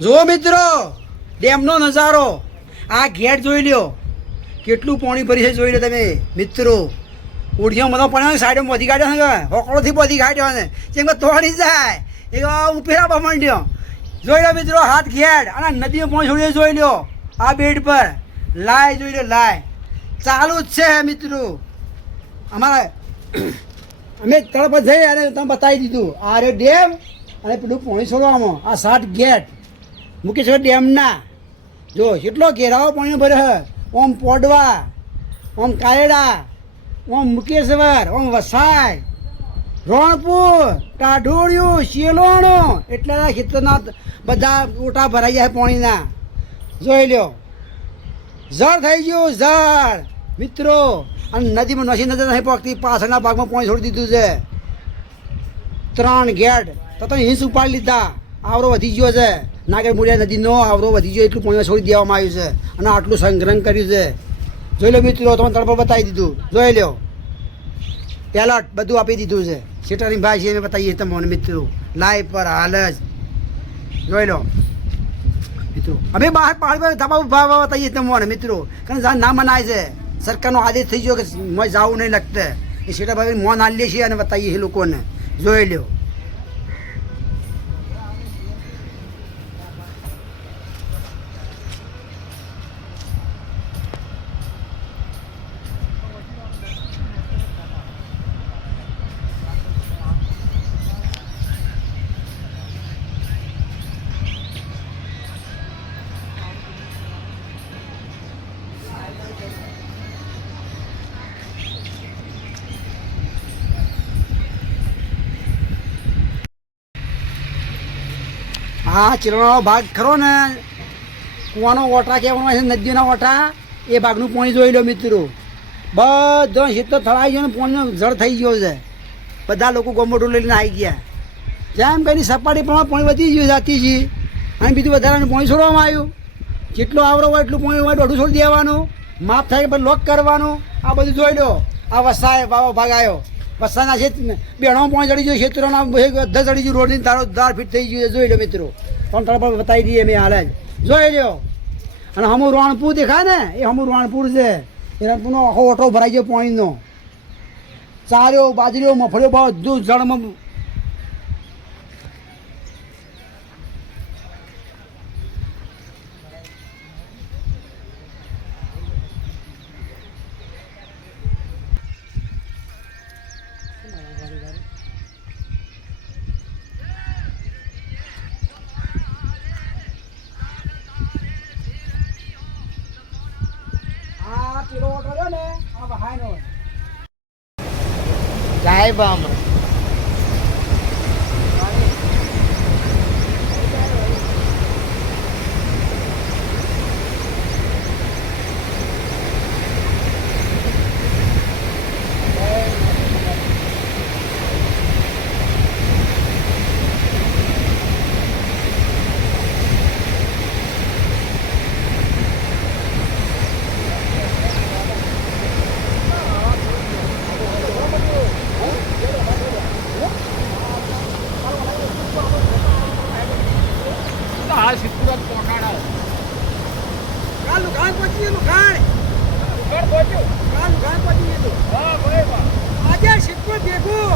જુઓ મિત્રો, ડેમનો નજારો. આ ગેટ જોઈ લ્યો, કેટલું પાણી ભરી છે જોઈ લો તમે મિત્રો. ઉડિયો મને પણ સાઈડમાં બધી કાઢ્યો ને, હોકળોથી બધી કાઢ્યો ને, જેમ કે તોડી જાય એ ઉપેરા માંડ્યો. જોઈ લો મિત્રો, હાથ ઘેડ અને નદીમાં પાણી છોડીએ જોઈ લો. આ બેડ પર લાય જોઈ લો, લાય ચાલુ જ છે મિત્રો. અમારે અમે તળપ જઈ અને તમે બતાવી દીધું. આ રે ડેમ અને પેલું પાણી છોડવામાં આ 7 ગેટ મૂકી છે ડેમના. જો કેટલો ઘેરાવો પાણી ભરે છે. ઓમ પોડવા, ઓમ કાયડા, ઓમ મુકેશ્વર, ઓમ વસાઈ, રોણપુર, ટાઢોળિયું, શેલોણો, એટલા ખેતરના બધા ઓટા ભરાઈ જાય પાણીના. જોઈ લ્યો, જળ થઈ ગયું જળ મિત્રો. અને નદીમાં નસી નજર નહીં પકતી, પાછળના ભાગમાં પાણી છોડી દીધું છે. 3 ગેટ તો હિંસ ઉપાડી લીધા. આવરો વધી ગયો છે, નાગર મુડિયા નદીનો આવરો વધી ગયો, એટલું પાણી છોડી દેવામાં આવ્યું છે અને આટલું સંગ્રહ કર્યું છે. જોઈ લો મિત્રો, તમે તળપર બતાવી દીધું. જોઈ લો, એલર્ટ બધું આપી દીધું છે. શેટરિંગ ભાઈ છે, બતાવીએ તમને મિત્રો લાઈવ પર હાલ જ. જોઈ લો મિત્રો, અમે બહાર પહાડ પર ધાબા ભાવ બતાવીએ તમને મિત્રો, કારણ કે ના મનાય છે. સરકારનો આદેશ થઈ ગયો કે મોં જવું નહીં લગતે, એ શેઠાભાઈ મોં ના લે છીએ અને બતાવીએ એ લોકોને. જોઈ લો. હા, ચિરણાનો ભાગ ખરો ને, કૂવાનો ઓટા કહેવાનો છે, નદીના ઓટા, એ ભાગનું પાણી જોઈ લો મિત્રો. બધો ક્ષેત્ર થળાઈ ગયો ને પાણીનો જળ થઈ ગયો છે. બધા લોકો ગોમોટું લઈને આવી ગયા. જેમ કંઈની સપાટી પ્રમાણે પાણી વધી ગયું જાતી છે અને બીજું વધારાનું પાણી છોડવામાં આવ્યું. જેટલો આવરો હોય એટલું પાણી હોય દોઢું છોડી દેવાનું, માફ થાય કે લોક કરવાનું. આ બધું જોઈ લો. આ વસાય બાબા ભાગ આવ્યો. વસાના છે બેણો પાણી ચડી ગયું, ક્ષેત્રોના બધા ચડી ગયું, રોડની તારો દાર ફીટ થઈ ગયું છે. જોઈ લો મિત્રો, ત્રણ તરફ બતાવી દઈએ મેં હાલ જ. જોઈ લો. અને હમું રોણપુર દેખાય ને, એ હમું રોણપુર છે. એ રણપુરનો આખો ઓટો ભરાઈ ગયો પાણીનો. ચાર્યો, બાજરીઓ, મફળીઓ બધું જળમાં. જય બામ. આજે સિદ્ધપુર ભેગું